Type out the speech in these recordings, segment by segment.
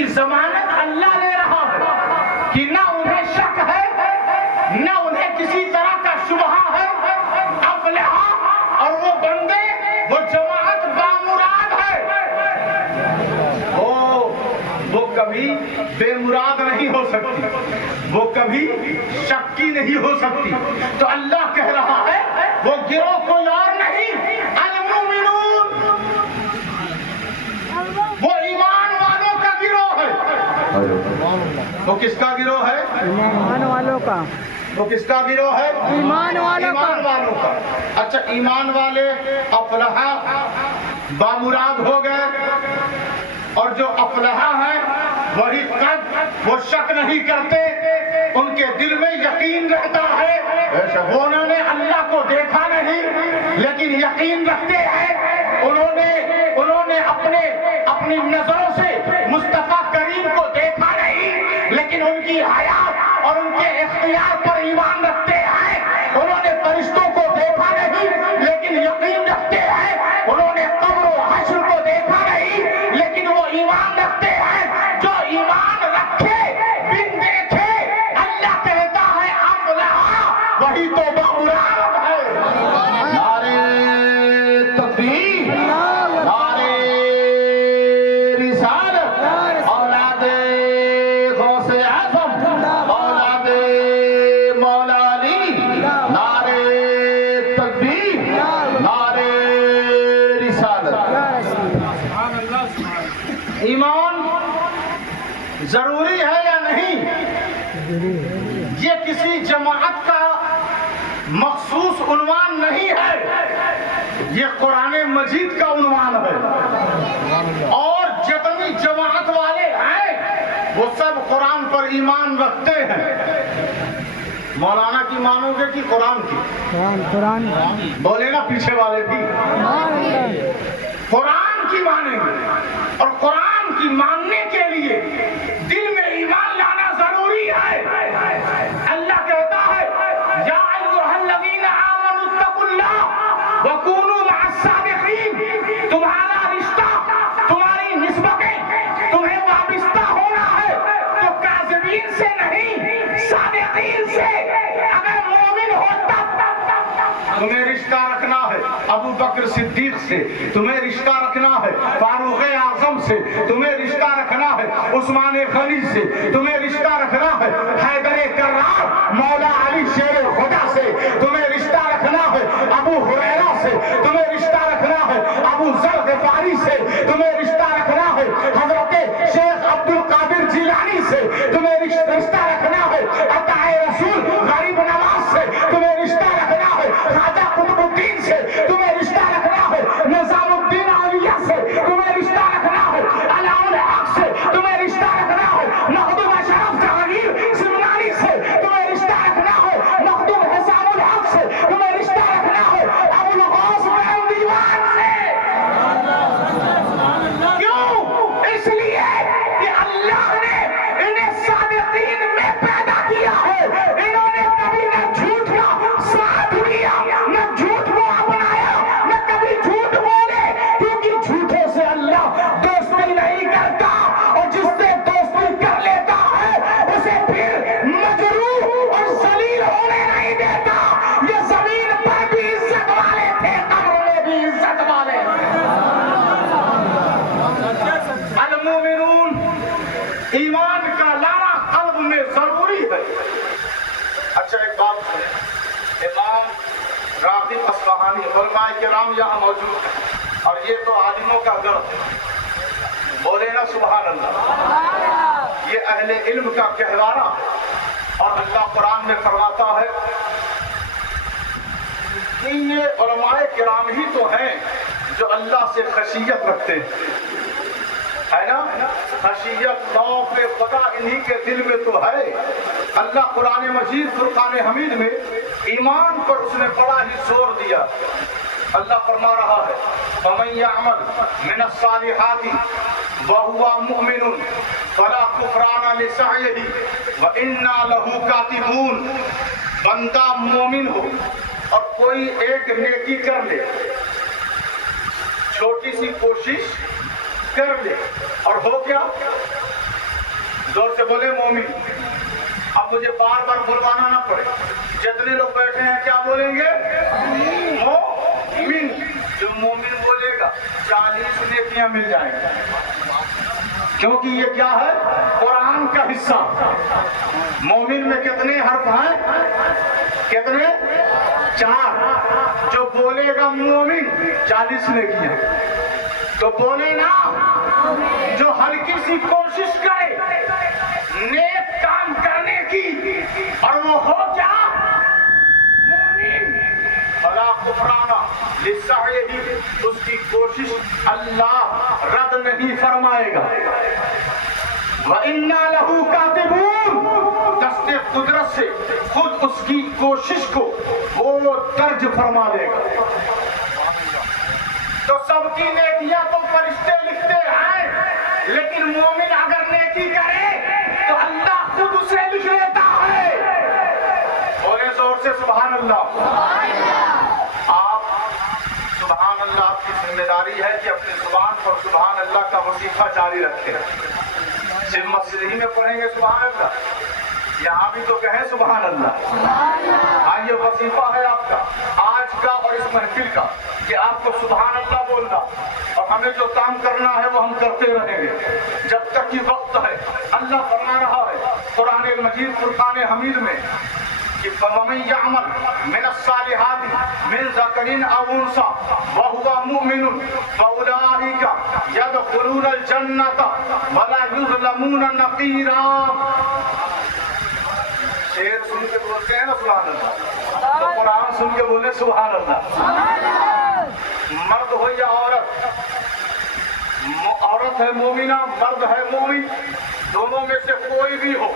کی ضمانت اللہ لے رہا ہے کہ نہ انہیں شک ہے نہ انہیں کسی طرح کا شبہ ہے. افلح اور وہ بندے وہ جماعت بامراد ہے. وہ کبھی بے مراد نہیں ہو سکتی, وہ کبھی شکی نہیں ہو سکتی. تو اللہ کہہ رہا ہے وہ گروہ کوئی اور نہیں, المؤمنون, وہ ایمان والوں کا گروہ ہے. وہ کس کا گروہ ہے؟ ایمان والوں کا. وہ کس کا گروہ ہے؟ ایمان والوں کا. ایمان والوں کا. اچھا, ایمان والے افلح بامراد ہو گئے, اور جو افلح ہیں وہی قد وہ شک نہیں کرتے, ان کے دل میں یقین رہتا ہے. وہ انہوں نے اللہ کو دیکھا نہیں لیکن یقین رکھتے ہیں. انہوں نے اپنی نظروں سے مصطفیٰ کریم کو دیکھا نہیں لیکن ان کی حیات اور ان کے اختیار پر ایمان رکھتے ہیں. انہوں نے فرشتوں کو دیکھا نہیں لیکن یقین رکھتے ہیں. انہوں نے قبر و حشر کو دیکھا نہیں لیکن وہ ایمان رکھتے ہیں. جو ایمان رکھے بن دیکھے اللہ کہتا ہے افلح, وہی تو بامراد ہے. نعرے تکبیر, نعرے رسالت, اولاد غوث اعظم, اولاد مولا علی, نعرے تکبیر, نعرے رسالت. ایمان ضروری ہے یا نہیں؟ یہ کسی جماعت کا مخصوص عنوان نہیں ہے, یہ قرآن مجید کا عنوان ہے. اور جتنی جماعت والے ہیں وہ سب قرآن پر ایمان رکھتے ہیں. مولانا کی مانو گے کہ قرآن کی؟ قرآن. بولے نا پیچھے والے بھی, قرآن کی مانیں گے. اور قرآن کی ماننے کے لیے دل میں ایمان لانا ضروری ہے. اللہ کہتا ہے یا ایھا الذین آمنوا اتقوا اللہ وکونوا مع الصادقین. تمہارا رشتہ, تمہاری نسبتیں تمہیں وابستہ ہونا ہے تو کاذبین سے نہیں صادقین سے. اگر مومن ہو تب تمہیں رشتہ رکھنا ہے ابو بکر صدیق سے, تمہیں رشتہ رکھنا ہے فاروق اعظم سے, تمہیں رشتہ رکھنا ہے عثمان غنی سے, تمہیں رشتہ رکھنا ہے حیدر کرار مولا علی شیر خدا سے, تمہیں رشتہ رکھنا ہے ابو ہریرہ سے, تمہیں رشتہ رکھنا ہے ابو ذر غفاری سے, تمہیں رشتہ رکھنا ہے حضرت شیخ عبد القادر جیلانی سے, تمہیں رشتہ رکھنا ہے عطا رسول غریب نواز سے, تمہیں رشتہ رکھنا ہے خواجہ قطب الدین سے, تمہیں رشتہ رکھنا ہے نظام الدین اولیاء سے, تمہیں رشتہ رکھنا ہے علاء الحق سے, تمہیں رشتہ رکھنا ہے مخدوم اشرف جہانگیر سمنانی سے, تمہیں رشتہ رکھنا ہے مخدوم حسام الحق سے, تمہیں رشتہ رکھنا ہے ابو الغوث بن دیوان سے. کیوں؟ اس لیے کہ اللہ نے انہیں صادقین میں پیدا کیا ہے. انہوں نے کبھی نہ جھوٹ کا ساتھ دیا نہ جھوٹ کو اپنایا نہ کبھی جھوٹ بولے, کیونکہ جھوٹوں سے اللہ دوستی نہیں کرتا, اور جس سے دوستی کر لیتا ہے اسے پھر مجروح اور ذلیل ہونے نہیں دیتا. یہ زمین پر بھی عزت والے تھے, قبر میں بھی عزت والے. المؤمنون, ایمان کا لانا قلب میں ضروری ہے. اچھا ایک بات سنیں, امام راغب اصفہانی, علماء کرام یہاں موجود ہیں اور یہ تو عالموں کا گھر ہے, بولے نا سبحان اللہ. یہ اہل علم کا کہوارہ ہے, اور اللہ قرآن میں فرماتا ہے کہ یہ علماء کرام ہی تو ہیں جو اللہ سے خشیت رکھتے ہیں, ہے نا. خشیت خوف خدا انہی کے دل میں تو ہے. اللہ قرآن مجید فرقان حمید میں ایمان پر اس نے بڑا ہی زور دیا. اللہ فرما رہا ہے فَمَن يَعْمَلْ مِنَ الصَّالِحَاتِ وَهُوَ مُؤْمِنٌ فَلَا كُفْرَانَ لِسَعْيِهِ وَإِنَّا لَهُ كَاتِبُونَ. بندہ مومن ہو اور کوئی ایک نیکی کر لے, چھوٹی سی کوشش کر لے. اور ہو کیا؟ زور سے بولے مومن. اب مجھے بار بار بلوانا نہ پڑے. جتنے لوگ بیٹھے ہیں کیا بولیں گے؟ مومن. جو مومن بولے گا 40 نیکیاں مل جائیں گے. کیونکہ یہ کیا ہے؟ قرآن کا حصہ. مومن میں کتنے حرف ہیں؟ کتنے؟ 4. جو بولے گا مومن 40 نیکیاں. تو بولے نا جو ہلکی سی کوشش کرے نیک کام کرنے کی اور وہ ہو کیا؟ مومن. فلا کفرانہ لسعیہ، اس کی کوشش اللہ رد نہیں فرمائے گا. وَإِنَّا لَهُ كَاتِبُونَ، دست قدرت سے خود اس کی کوشش کو وہ درج فرما دے گا. تو سب کی نیکیاں تو فرشتے لکھتے ہیں، لیکن مومن اگر نیکی کرے تو اللہ خود اسے لکھ لیتا ہے. بولے زور سے سبحان اللہ. آپ سبحان اللہ، آپ کی ذمہ داری ہے کہ اپنی زبان پر سبحان اللہ کا وظیفہ جاری رکھیں. صرف مسجد ہی میں پڑھیں گے سبحان اللہ؟ یہاں بھی تو کہیں سبحان اللہ. ہاں یہ وظیفہ ہے آپ کا آج کا اور اس محفل کا کہ آپ کو سبحان اللہ بولنا، اور ہمیں جو کام کرنا ہے وہ ہم کرتے رہیں گے جب تک یہ وقت ہے. اللہ فرما رہا ہے قرآن مجید فرقان حمید میں کہ فَمَن يَعْمَلْ مِنَ الصَّالِحَاتِ مِنْ ذَكَرٍ أَوْ أُنثَىٰ وَهُوَ مُؤْمِنٌ فَأُولَٰئِكَ يَدْخُلُونَ الْجَنَّةَ وَلَا يُظْلَمُونَ نَقِيرًا. شعر سن کے بولتے ہیں نا سبحان اللہ، تو قرآن سن کے بولے سبحان اللہ. مرد ہو یا عورت، عورت ہے مومنہ، مرد ہے مومن، دونوں میں سے کوئی بھی ہو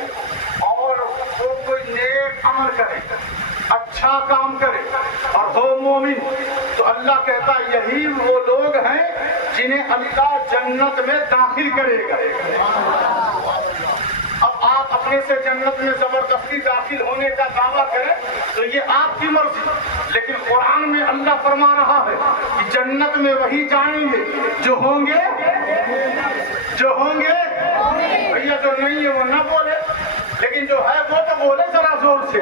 اور وہ کوئی نیک عمل کرے، اچھا کام کرے اور ہو مومن، تو اللہ کہتا ہے یہی وہ لوگ ہیں جنہیں اللہ جنت میں داخل کرے گا. اب آپ اپنے سے جنت میں زبردستی داخل ہونے کا دعویٰ کریں تو یہ آپ کی مرضی، لیکن قرآن میں اللہ فرما رہا ہے کہ جنت میں وہی جائیں گے جو ہوں گے بھیا، جو نہیں ہے وہ نہ بولے، لیکن جو ہے وہ تو بولے ذرا زور سے.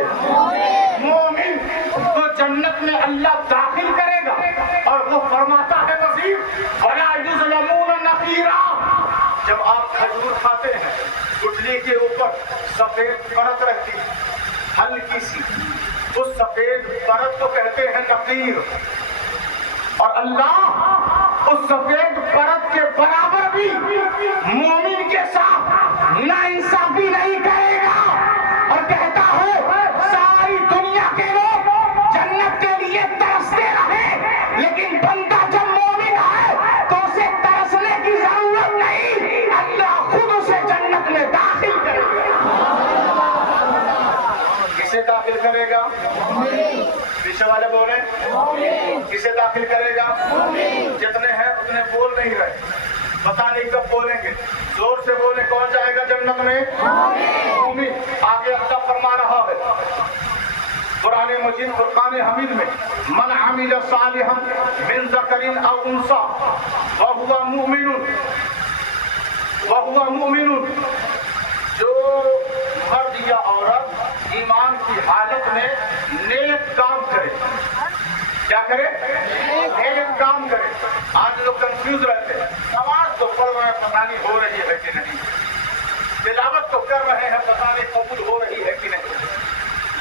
مومن تو جنت میں اللہ داخل کرے گا اور وہ فرماتا ہے مزید وَلَا يُظْلَمُونَ نَقِيرًا. جب آپ کھجور کھاتے ہیں گٹھلی کے اوپر سفید پرت رہتی ہے ہلکی سی، اس سفید پرت کو کہتے ہیں نقیر، اور اللہ اس سفید پرت کے برابر بھی مومن کے ساتھ ناانصافی نہیں کرے گا اور کہتا ہے ساری دنیا کے لوگ جنت کے لیے ترستے رہے، لیکن بندہ جب مومن ہے تو اسے ترسنے کی ضرورت نہیں، اللہ خود اسے جنت میں داخل کرے گا. کسے داخل کرے گا؟ پیچھے والے بولے کسے داخل کرے گا؟ جتنے ہیں اتنے بول نہیں رہے، پتہ نہیں کب بولیں گے. زور سے بولے کون جائے گا جنت میں؟ مومن. آگے اللہ فرما رہا ہے قرآن مجید فرقان حمید میں من عمل صالحا من ذکر او انثى وهو مؤمن، جو مرد یا عورت ایمان کی حالت میں نیک کام کرے. کیا کرے؟ نیک کام کرے. آج لوگ کنفیوز رہتے ہیں، نماز تو پڑھ رہے ہیں پتہ نہیں ہو رہی ہے کہ نہیں، تلاوت تو کر رہے ہیں پتہ نہیں قبول ہو رہی ہے کہ نہیں.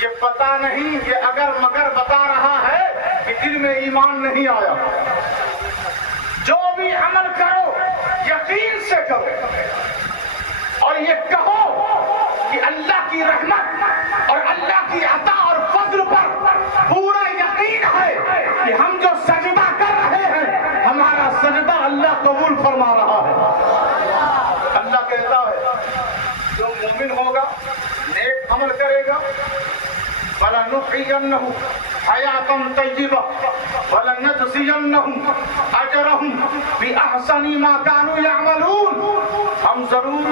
یہ پتہ نہیں، یہ اگر مگر بتا رہا ہے کہ دل میں ایمان نہیں آیا. جو بھی عمل کرو یقین سے کرو اور یہ کہو کہ اللہ کی رحمت اور اللہ کی عطا اور فضل پر پورا یقین ہے کہ ہم جو سجدہ کر رہے ہیں ہمارا سجدہ اللہ قبول فرما رہا ہے. اللہ کہتا ہے جو مومن ہوگا نیک عمل کرے گا فَلَنُحْيِيَنَّهُ حَيَاةً طَيِّبَةً وَلَنَجْزِيَنَّهُمْ أَجْرَهُمْ بِأَحْسَنِ مَا كَانُوا يَعْمَلُونَ. ہم ضرور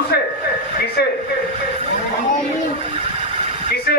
اسے کسے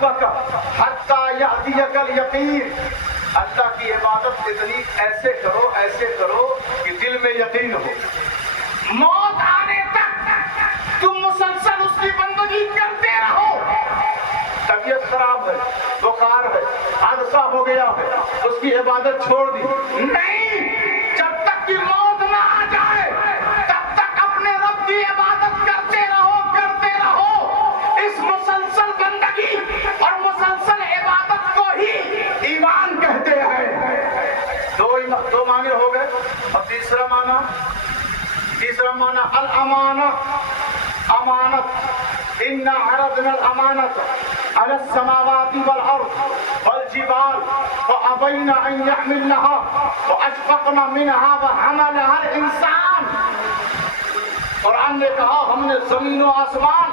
ربک حتی یأتیک الیقین، اللہ کی عبادت اتنی ایسے کرو کہ دل میں یقین ہو، موت آنے تک تم مسلسل اس کی بندگی کرتے رہو۔ طبیعت خراب ہے، بخار ہے، حادثہ ہو گیا ہے، اس کی عبادت چھوڑ دی، نہیں، جب تک کہ موت نہ آ جائے تب تک اپنے رب کی عبادت کرتے رہو۔ اس مسلسل بندگی اور مسلسل عبادت کو ہی ایمان کہتے ہیں۔ دو معنی ہو گئے، اور تیسرا معنی الامانت، امانت، انا عرضنا الامانت على السماوات والارض والجبال فابين ان يحملنها واشفقن منها وحملها الانسان۔ قرآن نے کہا ہم نے زمین و آسمان،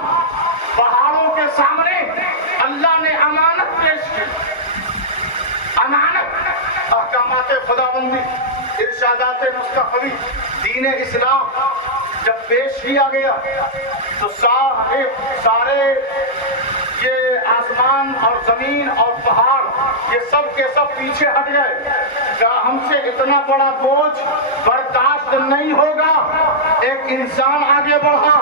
پہاڑوں کے سامنے اللہ نے امانت پیش کی۔ امانت، احکامات خداوندی، ارشادات مصطفی، دین اسلام جب پیش کیا گیا تو سارے یہ آسمان اور زمین اور پہاڑ یہ سب کے سب پیچھے ہٹ گئے، کہا ہم سے اتنا بڑا بوجھ برداشت نہیں ہوگا۔ ایک انسان آگے بڑھا،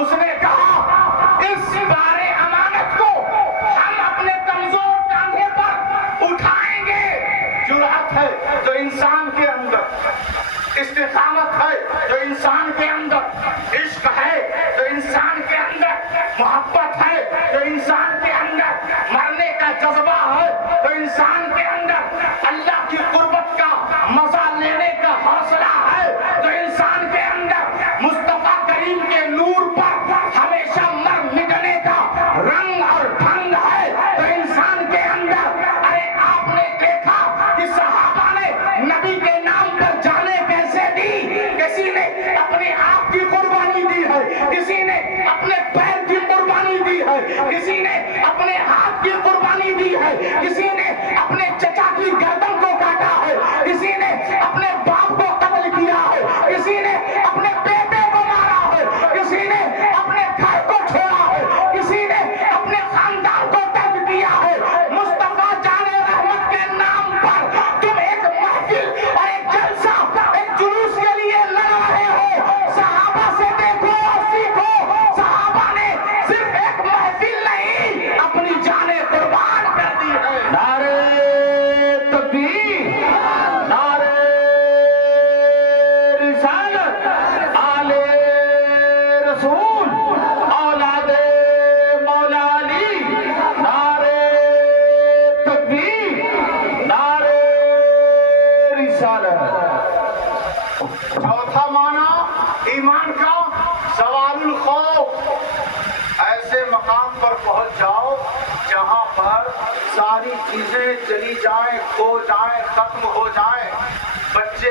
اس نے کہا اس بارے امانت کو ہم اپنے کمزور کاندھے پر اٹھائیں گے۔ جرأت ہے جو انسان کے اندر، استقامت ہے جو انسان کے اندر، عشق ہے جو انسان کے اندر، محبت ہے جو انسان کے اندر، مرنے کا جذبہ ہے جو انسان کے اندر، اللہ کی قربت کا مزہ لینے کا حوصلہ ہے جو انسان کے اندر، مصطفیٰ کریم کے نور پر ہمیشہ مر مٹنے کا رنگ اور ڈھنگ ہے جو انسان کے اندر۔ ارے آپ نے دیکھا کہ صحابہ نے نبی کے نام پر جانے کیسے دی، کسی نے اپنے آپ کی قربانی دی ہے، کسی نے اپنے پیر کی قربانی دی ہے، کسی نے اپنے ہاتھ کی قربانی دی ہے، کسی نے اپنے چچا کی گردن کو کاٹا ہے، کسی نے اپنے باپ کو قتل کیا ہے، کسی نے اپنے بیٹے کو مارا ہے، کسی نے اپنے گھر کو چھوڑا ہے، کسی نے اپنے خاندان کو ترک کیا ہے۔ مصطفیٰ جان رحمت کے نام پر تم ایک محفل اور ایک جلسہ، ایک جلوس کے لیے لڑ رہے ہو۔ صحابہ سے دیکھو اور سیکھو، صحابہ نے صرف ایک محفل نہیں اپنی جانیں قربان کر دی ہے۔ نعرہ تکبیر، نعرہ رسالت، آل رسول، اولاد مولا علی، نعرہ تکبیر، نعرہ رسالت۔ چوتھا معنی ایمان کا زوال الخوف، ایسے مقام پر پہنچ جاؤ جہاں پر ساری چیزیں چلی جائیں، کھو جائیں، ختم ہو جائیں، بچے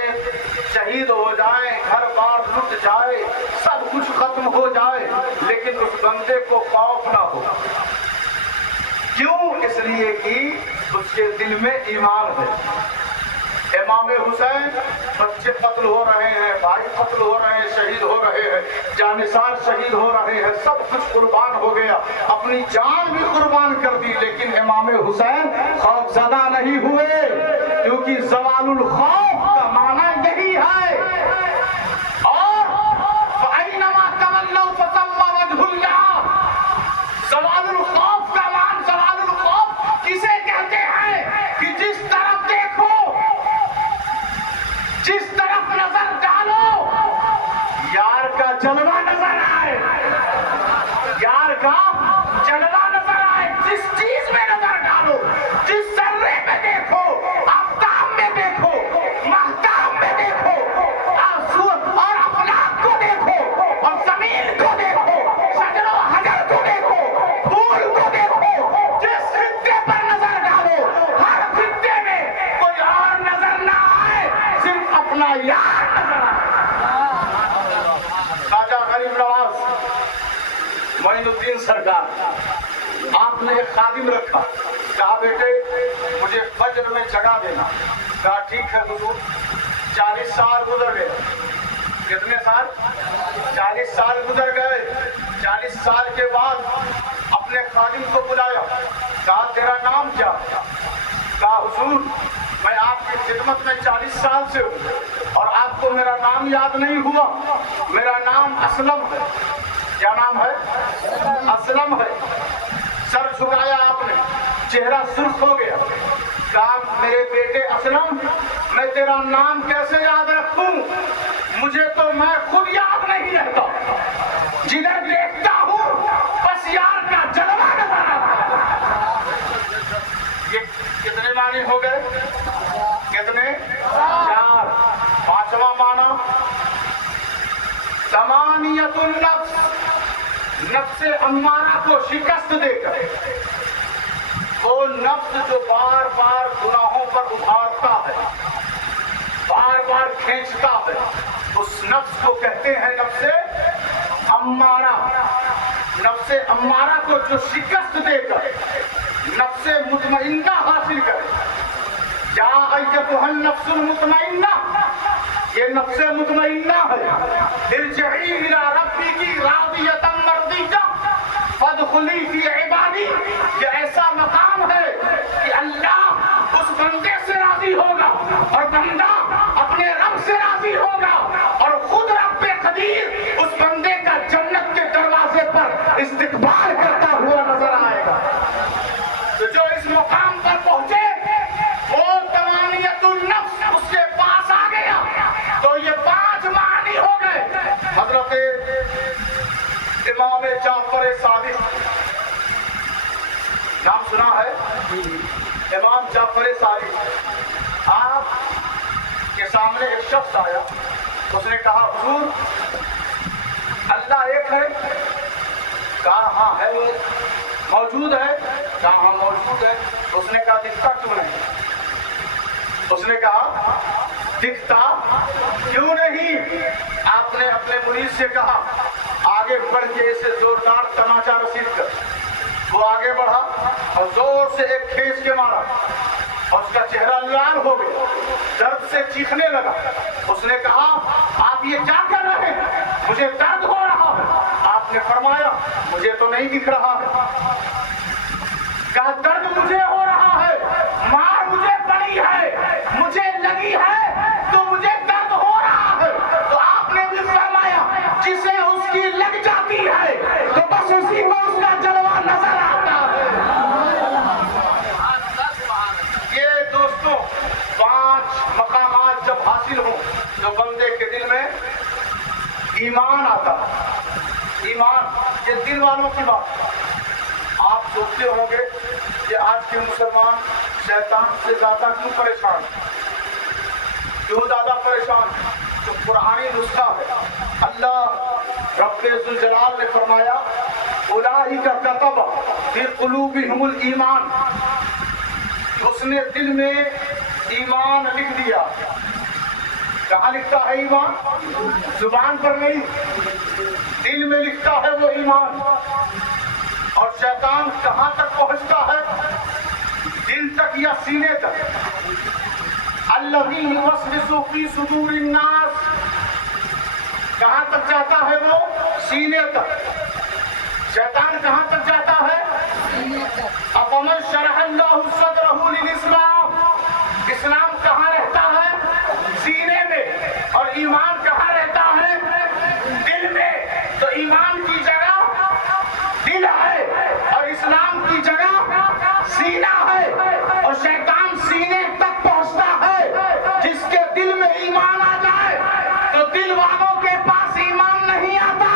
شہید ہو جائیں، گھر بار لٹ جائے، سب کچھ ختم ہو جائے، لیکن اس بندے کو خوف نہ ہو۔ کیوں؟ اس لیے کہ اس کے دل میں ایمان ہے۔ امام حسین، بچے قتل ہو رہے ہیں، بھائی قتل ہو رہے ہیں، شہید ہو رہے ہیں، جانثار شہید ہو رہے ہیں، سب کچھ قربان ہو گیا، اپنی جان بھی قربان کر دی، لیکن امام حسین خوف زدہ نہیں ہوئے، کیونکہ زوال الخوف کا معنی یہی ہے۔ اور فَأَيْنَمَا تَوَلَّوْا فَثَمَّ وَجْهُ اللَّهِ، زوال الخوف کا معنی، زوال الخوف کسے کہتے ہیں کہ جس طرف دیکھو، جس طرف نظر ڈالو، یار کا جلوہ نظر آئے، یار کا جلوہ نظر آئے، جس چیز میں نظر ڈالو، جس ذرے میں دیکھو، آفتاب میں دیکھو، مہتاب میں دیکھو، اور افلاک کو دیکھو، اور زمین کو دیکھو، شجر و حجر کو دیکھو، پھول کو دیکھو، جس خطے پر نظر ڈالو، ہر خطے میں کوئی اور نظر نہ آئے، صرف اپنا یار نظر آئے۔ خواجہ غریب نواز معین الدین سرکار، آپ نے ایک خادم رکھا، کہا بیٹے مجھے فجر میں جگا دینا، کہا ٹھیک ہے حضور۔ 40 سال گزر گئے، کتنے سال؟ 40 سال گزر گئے، 40 سال کے بعد اپنے خادم کو بلایا، کہا تیرا نام کیا؟ کہا حضور میں آپ کی خدمت میں 40 سال سے ہوں اور آپ کو میرا نام یاد نہیں ہوا؟ میرا نام اسلم ہے۔ کیا نام ہے؟ اسلم ہے۔ سر جھکایا آپ نے، چہرہ سرخ ہو گیا، کہا میرے بیٹے اسلم میں تیرا نام کیسے یاد رکھوں؟ مجھے تو میں خود یاد نہیں رہتا، جدھر دیکھتا ہوں بس یار کا جلوہ نظر آتا۔ یہ کتنے معنی ہو گئے؟ کتنے؟ 4۔ 5واں معنی ثمانیۃ النفس، نفس امارہ کو شکست دے کر، وہ نفس جو بار بار گناہوں پر ابھارتا ہے، بار بار کھینچتا ہے، اس نفس کو کہتے ہیں نفس امارہ۔ نفس امارہ کو جو شکست دے کر نفس مطمئنہ حاصل کرے، یا ایتھا النفس المطمئنہ، یہ نفس مطمئنہ ہے، ارجعی الی ربک راضیۃ مرضیہ فادخلی فی عبادی۔ یہ ایسا مقام ہے کہ اللہ اس بندے سے راضی ہوگا اور بندہ اپنے رب سے راضی ہوگا، اور خود رب قدیر اس بندے کا جنت کے دروازے پر استقبال کرتا ہوا نظر آئے گا۔ تو جو اس مقام پر پہنچے وہ تمانیت النفس اس کے پاس آ گیا۔ تو یہ 5 معنی ہو گئے۔ حضرت امام جعفر صادق، نام سنا ہے؟ امام جعفر صادق، آپ کے سامنے ایک شخص آیا، اس نے کہا حضور اللہ ایک ہے؟ کہا ہاں ہے، موجود ہے؟ کہا ہاں موجود ہے۔ اس نے کہا دکھتا کیوں نہیں؟ اس نے کہا دکھتا کیوں نہیں؟ آپ نے اپنے مرید سے کہا آگے بڑھ کے اسے زوردار تماچا رسید کر۔ وہ آگے بڑھا اور زور سے ایک کھینچ کے مارا اور اس کا چہرہ لال ہو گیا، درد سے چیخنے لگا۔ اس نے کہا آپ یہ کیا کر رہے ہیں؟ مجھے درد ہو رہا ہے۔ آپ نے فرمایا مجھے تو نہیں دکھ رہا ہے۔ کہا درد مجھے ہو رہا ہے، مار مجھے پڑی ہے، مجھے لگی ہے تو مجھے درد ہو رہا ہے۔ تو آپ نے بھی فرمایا جسے اس کی لگ جاتی ہے تو بس اسی کو اس کا جلوہ نظر آتا ہے۔ یہ دوستوں 5 مقامات جب حاصل ہوں تو بندے کے دل میں ایمان آتا ہے۔ ایمان یہ دل والوں کی بات۔ آپ سوچتے ہوں گے کہ آج کے مسلمان شیطان سے زیادہ کیوں پریشان، کیوں زیادہ پریشان؟ تو قرآنی نسخہ ہے۔ اللہ رب ذوالجلال نے فرمایا اولئک کتب فی قلوبہم الایمان، اس نے دل میں ایمان لکھ دیا۔ کہاں لکھتا ہے ایمان؟ زبان پر نہیں، دل میں لکھتا ہے وہ ایمان۔ اور شیطان کہاں تک پہنچتا ہے؟ دل تک یا سینے تک؟ الذی یوسوس فی صدور الناس، کہاں تک جاتا ہے وہ؟ سینے تک۔ شیطان کہاں تک جاتا ہے؟ افمن شرح اللہ صدرہ للاسلام، اسلام کہاں رہتا ہے؟ سینے میں۔ اور ایمان کہاں رہتا ہے؟ دل میں۔ تو ایمان کی جگہ دل ہے اور اسلام کی جگہ سینہ ہے، اور شیطان سینے تک پہنچتا ہے۔ جس کے دل میں ایمان آ جائے تو دل والوں کے پاس ایمان نہیں آتا۔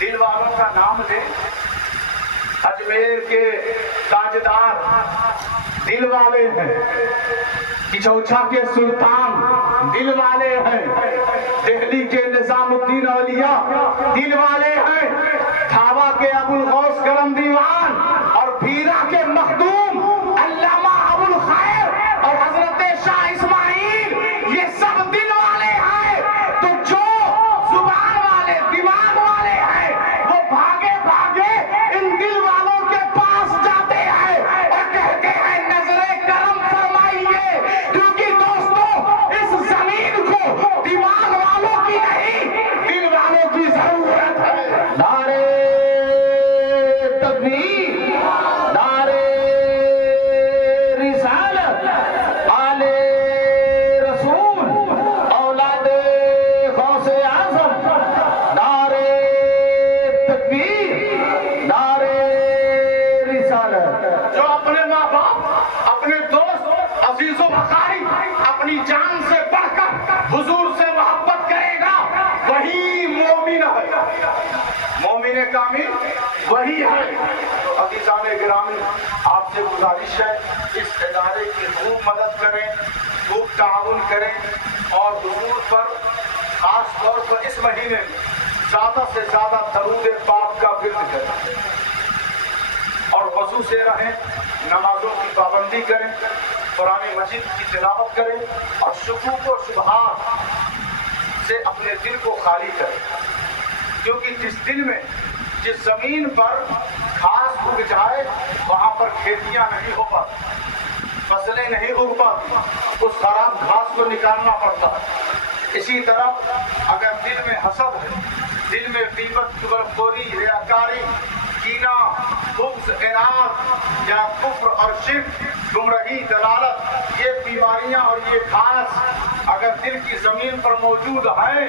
دل والوں کا نام لے، اجمیر کے تاجدار دل والے ہیں، کچوچا کے سلطان دل والے ہیں، دہلی کے نظام الدین اولیاء دل والے ہیں، تھاوا کے ابو الغوث کرم دیوان اور بھیرا کے مخدوم علامہ ابو الخیر اور حضرت شاہ اسماعیل، یہ سب دل والے ہیں۔ تو جو زبان والے دماغ والے ہیں وہ بھاگے بھاگے ان دل والوں کے پاس جاتے ہیں اور کہتے ہیں نظر کرم فرمائیے، کیونکہ دوستو اس زمین کو دماغ والوں کی نہیں دل والوں کی ضرورت گرامی وہی ہے۔ عزیزان گرامی، آپ سے گزارش ہے اس ادارے کی خوب مدد کریں، خوب تعاون کریں، اور حضور پر خاص طور پر اس مہینے میں زیادہ سے زیادہ درود پاک کا ورد کریں، اور وضو سے رہیں، نمازوں کی پابندی کریں، قرآن مجید کی تلاوت کریں، اور شکوک و شبہات سے اپنے دل کو خالی کریں، کیونکہ جس دل میں جس زمین پر گھاس اگ جائے وہاں پر کھیتیاں نہیں ہو پاتی، فصلیں نہیں اگ پاتی، اس خراب گھاس کو نکالنا پڑتا ہے۔ اسی طرح اگر دل میں حسد ہے، دل میں غیبت، چغلخوری، ریاکاری، کینہ، بغض، عناد یا کفر اور شرک، گمراہی، دلالت، یہ بیماریاں اور یہ گھاس اگر دل کی زمین پر موجود ہیں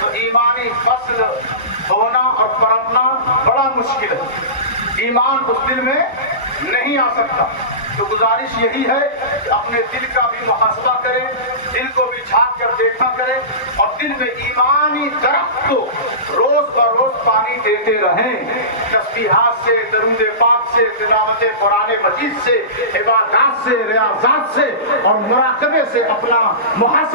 تو ایمانی فصل ہونا اور پنپنا بڑا مشکل ہے، ایمان اس دل میں نہیں آ سکتا۔ تو گزارش یہی ہے کہ اپنے دل کا بھی محاسبہ کریں، دل کو بھی جھانک کر دیکھا کریں، اور دل میں ایمانی درخت کو روز بروز پانی دیتے رہیں، تسبیحات سے، درود پاک سے، تلاوت قرآن مجید سے، عبادات سے، ریاضات سے اور مراقبے سے اپنا محاسبہ